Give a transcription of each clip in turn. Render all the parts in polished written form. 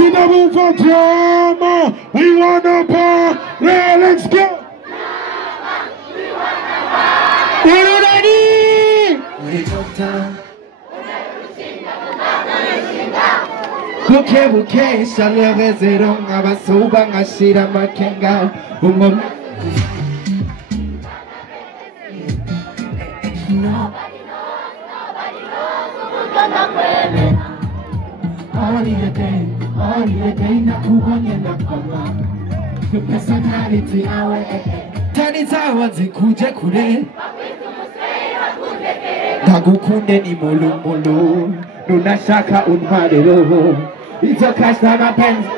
see the move for drama. We wanna party. Let's go. Are you ready? Buke shalere zerong abasuba ngashira makenga umom. Only a day na kuonye na kama. Your personality awe tani zawa zikuje kule. Tagukunde ni molo molo. Nuna shaka unmade roho. Izo kashta mapenzi.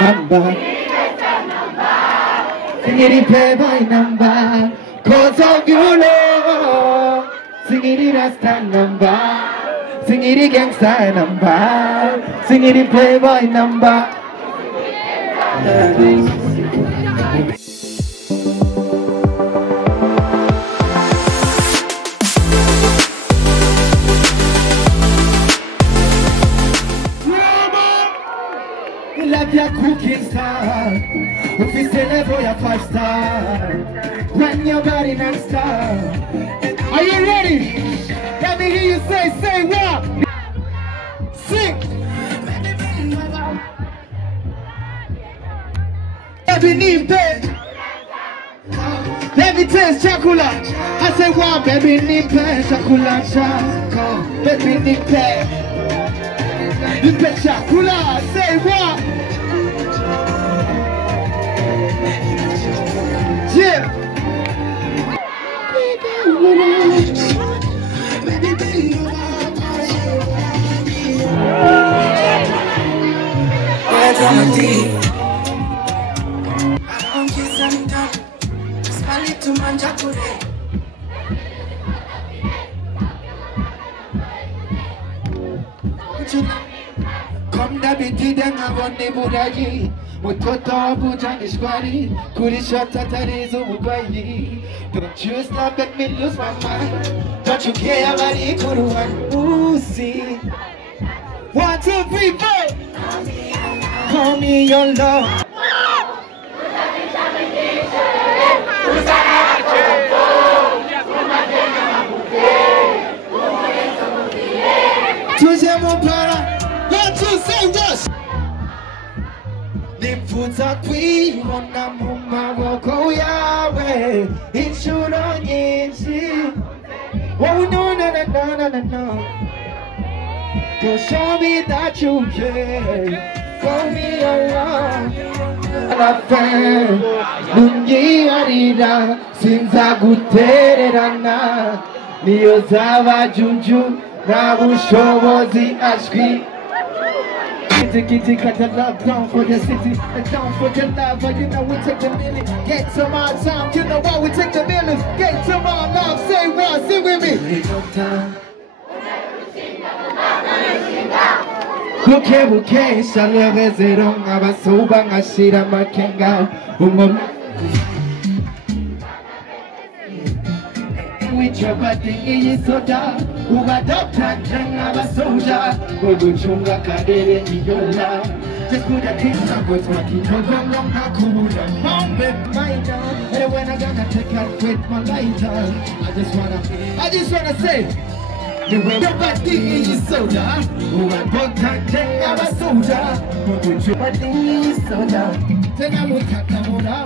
Number. Sing it play by number. Cause of you love. Sing it rasta number. Sing it gangsta number. Sing it play by number. Love your cooking star. If you say level, you're 5-star. Run your body non-stop. Are you ready? Let me hear you say what? Sing. Baby need pay. Let me taste chocolate. I say what? Baby need pay. Chocolate. Baby need pay. Need pay chocolate. Say what? Yeah. Come da biti denga vonni burayi. Mutoto bujani squari. Kuri shota tarizu mubayi. Don't you stop at me lose my mind. Don't you care about ikuruwan. Ooh, see. 1, 2, 3, 4. Call me your love. Nifuza kuibona mu maboko yawe inshuro nyinshi. Oh no no no no no no no. Go show me that you care. Call me around. Alafe lungi arira sinza gutererana. Niyo zaba juju na bushobozi ashwi. Kitty cut the love down for the city and down for the love, but you know we take the million, get some our time, you know why we take the millions, get some our love, say what, sing with me. Buke shalere zerong abasuba ngashira makenga umom. With your body is so dark, uba doctor jenga basoja, ubuchunga kadere niyola. Just put a thing on what's working, no wrong nakuda. Mom with my dog, and when I gonna take out with my lighter, I just wanna say, the way your body is so dark, uba doctor jenga basoja, ubuchunga body is so dark. Jenga mutakamura.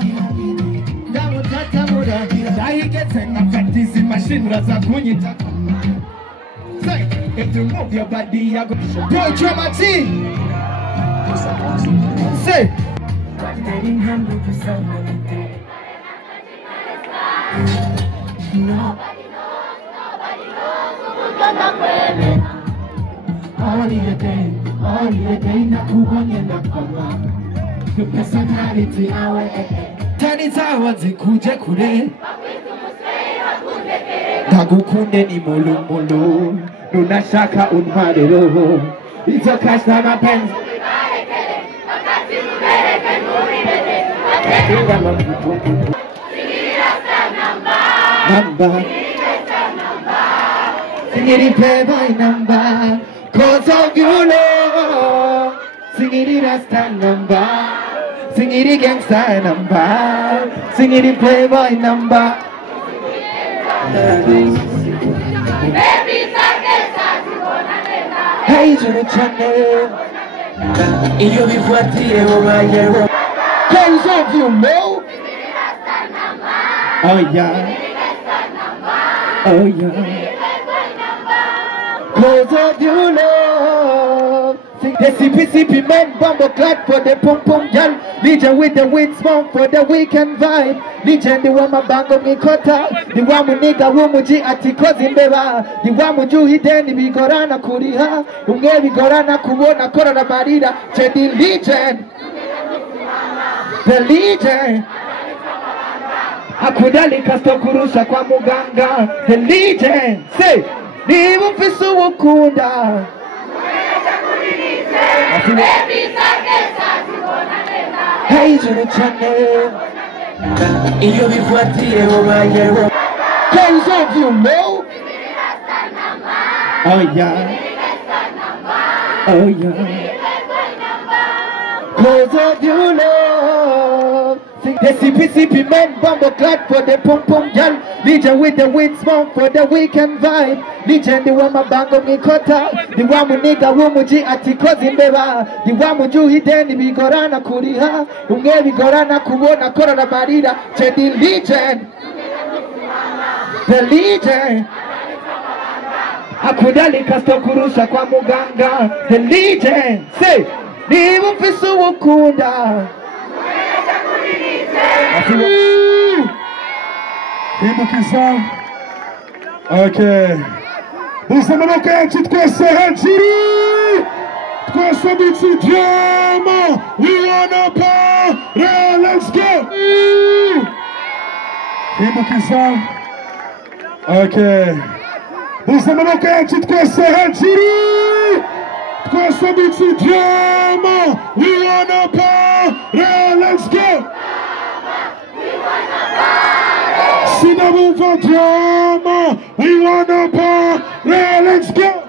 Say, if you move your body, I go. Bro, drama team. Say. Nobody knows. Only a day na kuonye na kama. Your personality awe. Tani zawa zikuje kule. Tagukunde ni molo molo. Nuna shaka unmade roho. Izo kashta mapenzi. Number. Singing playboy number, cause of you love. Singing it Rasta number, singing it gangsta number, singing it playboy number. Hey, je le channel. Io vi fuartire umunye. Cause of you know. Oh yeah. Oh yeah. Cause of you love. The sippy men bumble clad for the pum pum gal. Legion with the wind smoke for the weekend vibe. Legion the one my bang on me cutter. The one mu nigga wumuji ati kozi mbeba. The one mu juhi deni bigorana kuriha. Unge bigorana kubona korora marira. The Legion. The Legion. Hakudalika stokurusha kwa muganga. The Legion. Say. Nibu fisu wakunda. Hey, je le channel. Io vi fuartire umunye. Cause of you know. Oh yeah. Oh yeah. Cause of you love. The sippy men bumble clad for the pum pum gal. Legion with the wind smoke for the weekend vibe. Legion the one my bang on me cutter. The one mu nigga wumuji ati kozi mbeba. The one mu juhi deni bigorana kuriha. Unge bigorana kubona korora marira. The Legion. The Legion. Hakudalika stokurusha kwa muganga. The Legion. Say. Nibu fisu wakunda. Hindukisa. Okay. Usamamoko yacu twese hejuru. Twese dutijama. We wanna party. Let's go. Hindukisa. Okay. Usamamoko yacu twese hejuru. Twese dutijama. We wanna party. Let's go. Sinabun for drama, we wanna party, let's go!